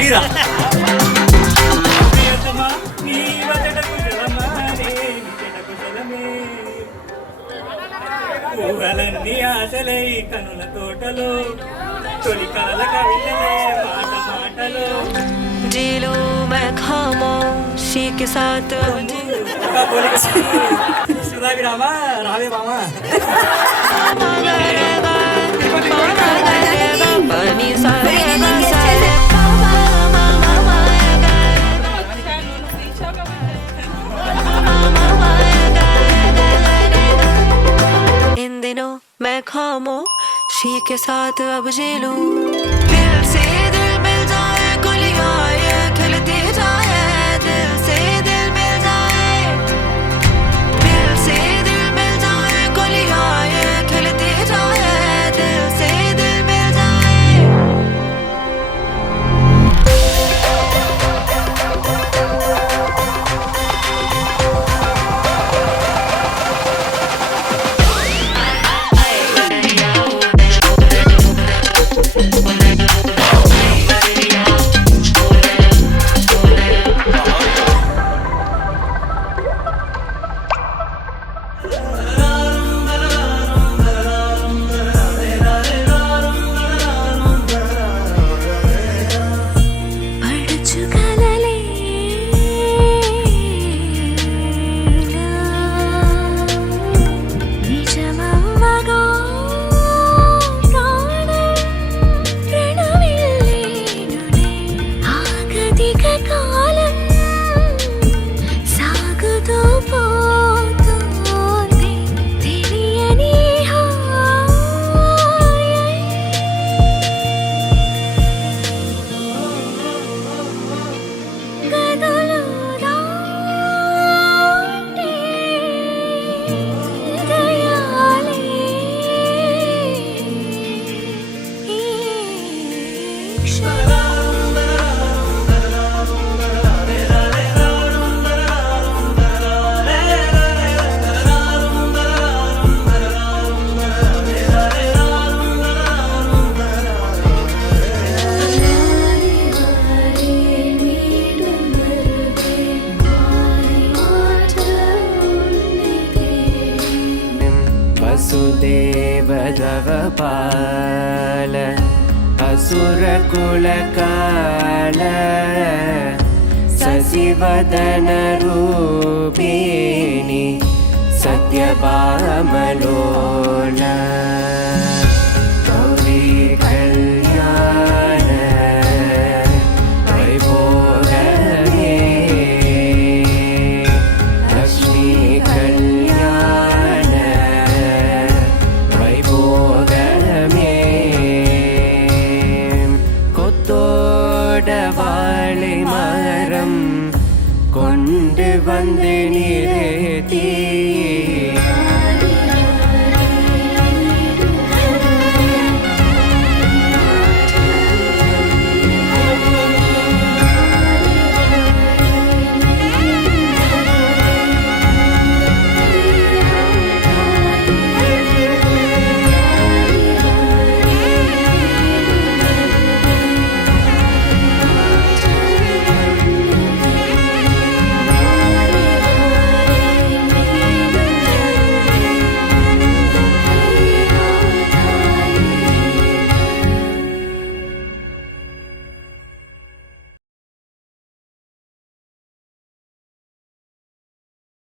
బయటిరా ఊహలన్నీ ఆశలై కనుల తోటలో తొలి కలల కవితలే మాట మాటలో జీలో मैं खामोशी के साथ సుధావి రామా రావే మామా इन दिनों मैं खामोशी के साथ अब जी लूं दिल से दिल मिल जाए गुलियां ये खिलती जाए दिल से दिल मिल जाए दिल से दिल मिल जाए गुलियां ये खिलती जाए दिल से दिल मिल जाए वसुदेवदवपाल असुरकुलकाल शशिवदनरूपिणि सत्यभामलोला